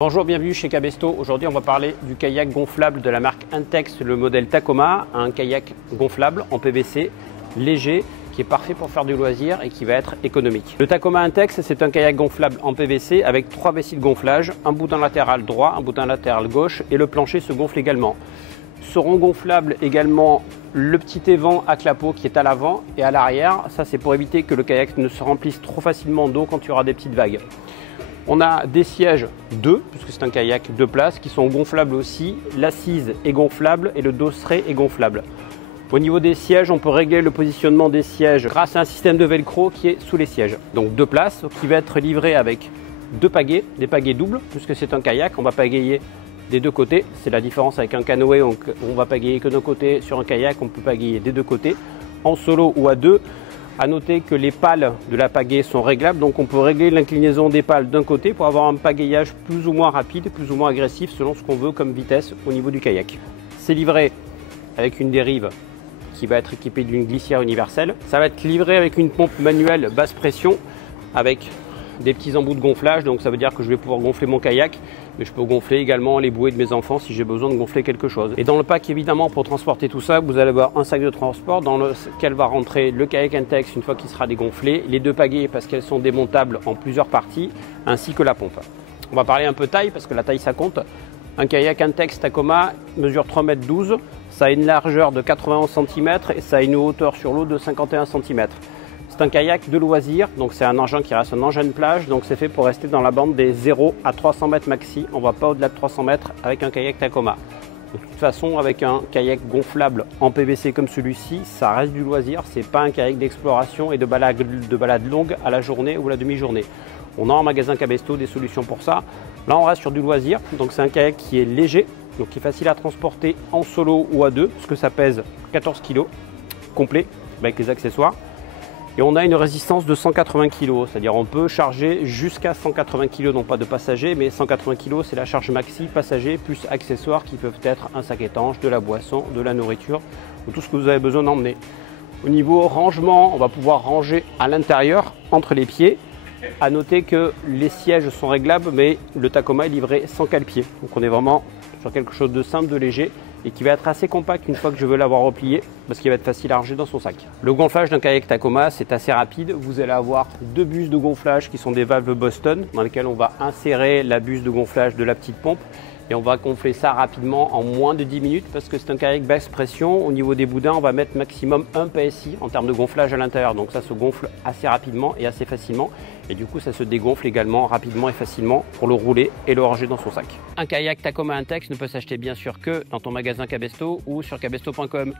Bonjour, bienvenue chez Cabesto. Aujourd'hui, on va parler du kayak gonflable de la marque Intex, le modèle Tacoma, un kayak gonflable en PVC, léger, qui est parfait pour faire du loisir et qui va être économique. Le Tacoma Intex, c'est un kayak gonflable en PVC avec 3 vessies de gonflage, un boudin latéral droit, un boudin latéral gauche et le plancher se gonfle également. Seront gonflables également le petit évent à clapot qui est à l'avant et à l'arrière. Ça, c'est pour éviter que le kayak ne se remplisse trop facilement d'eau quand il y aura des petites vagues. On a des sièges 2, puisque c'est un kayak 2 places, qui sont gonflables aussi. L'assise est gonflable et le dosseret est gonflable. Au niveau des sièges, on peut régler le positionnement des sièges grâce à un système de velcro qui est sous les sièges. Donc 2 places, qui va être livré avec 2 pagaies, des pagaies doubles, puisque c'est un kayak, on va pagayer des deux côtés. C'est la différence avec un canoë, on va pagayer que d'un côté. Sur un kayak, on peut pagayer des deux côtés, en solo ou à deux. A noter que les pales de la pagaie sont réglables, donc on peut régler l'inclinaison des pales d'un côté pour avoir un pagayage plus ou moins rapide, plus ou moins agressif selon ce qu'on veut comme vitesse au niveau du kayak. C'est livré avec une dérive qui va être équipée d'une glissière universelle. Ça va être livré avec une pompe manuelle basse pression avec des petits embouts de gonflage, donc ça veut dire que je vais pouvoir gonfler mon kayak, mais je peux gonfler également les bouées de mes enfants si j'ai besoin de gonfler quelque chose. Et dans le pack, évidemment, pour transporter tout ça, vous allez avoir un sac de transport dans lequel va rentrer le kayak Intex une fois qu'il sera dégonflé, les 2 pagaies parce qu'elles sont démontables en plusieurs parties, ainsi que la pompe. On va parler un peu taille parce que la taille ça compte. Un kayak Intex Tacoma mesure 3,12 m, ça a une largeur de 91 cm et ça a une hauteur sur l'eau de 51 cm. C'est un kayak de loisir, donc c'est un engin qui reste un engin de plage, donc c'est fait pour rester dans la bande des 0 à 300 mètres maxi. On ne va pas au-delà de 300 mètres avec un kayak Tacoma. De toute façon, avec un kayak gonflable en PVC comme celui-ci, ça reste du loisir, c'est pas un kayak d'exploration et de balade longue à la journée ou à la demi-journée. On a en magasin Cabesto des solutions pour ça. Là, on reste sur du loisir, donc c'est un kayak qui est léger, donc qui est facile à transporter en solo ou à deux, parce que ça pèse 14 kg, complet, avec les accessoires. Et on a une résistance de 180 kg, c'est-à-dire on peut charger jusqu'à 180 kg, non pas de passagers, mais 180 kg c'est la charge maxi passager plus accessoires qui peuvent être un sac étanche, de la boisson, de la nourriture, ou tout ce que vous avez besoin d'emmener. Au niveau rangement, on va pouvoir ranger à l'intérieur, entre les pieds. À noter que les sièges sont réglables, mais le Tacoma est livré sans cale-pied. Donc on est vraiment sur quelque chose de simple, de léger, et qui va être assez compact une fois que je veux l'avoir replié parce qu'il va être facile à ranger dans son sac. Le gonflage d'un kayak Tacoma, c'est assez rapide. Vous allez avoir 2 buses de gonflage qui sont des valves Boston dans lesquelles on va insérer la buse de gonflage de la petite pompe et on va gonfler ça rapidement en moins de 10 minutes parce que c'est un kayak basse pression. Au niveau des boudins, on va mettre maximum 1 PSI en termes de gonflage à l'intérieur. Donc ça se gonfle assez rapidement et assez facilement. Et du coup, ça se dégonfle également rapidement et facilement pour le rouler et le ranger dans son sac. Un kayak Tacoma Intex ne peut s'acheter bien sûr que dans ton magasin Cabesto ou sur cabesto.com.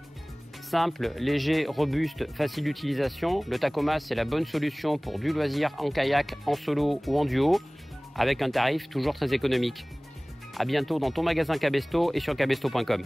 Simple, léger, robuste, facile d'utilisation. Le Tacoma, c'est la bonne solution pour du loisir en kayak, en solo ou en duo, avec un tarif toujours très économique. À bientôt dans ton magasin Cabesto et sur cabesto.com.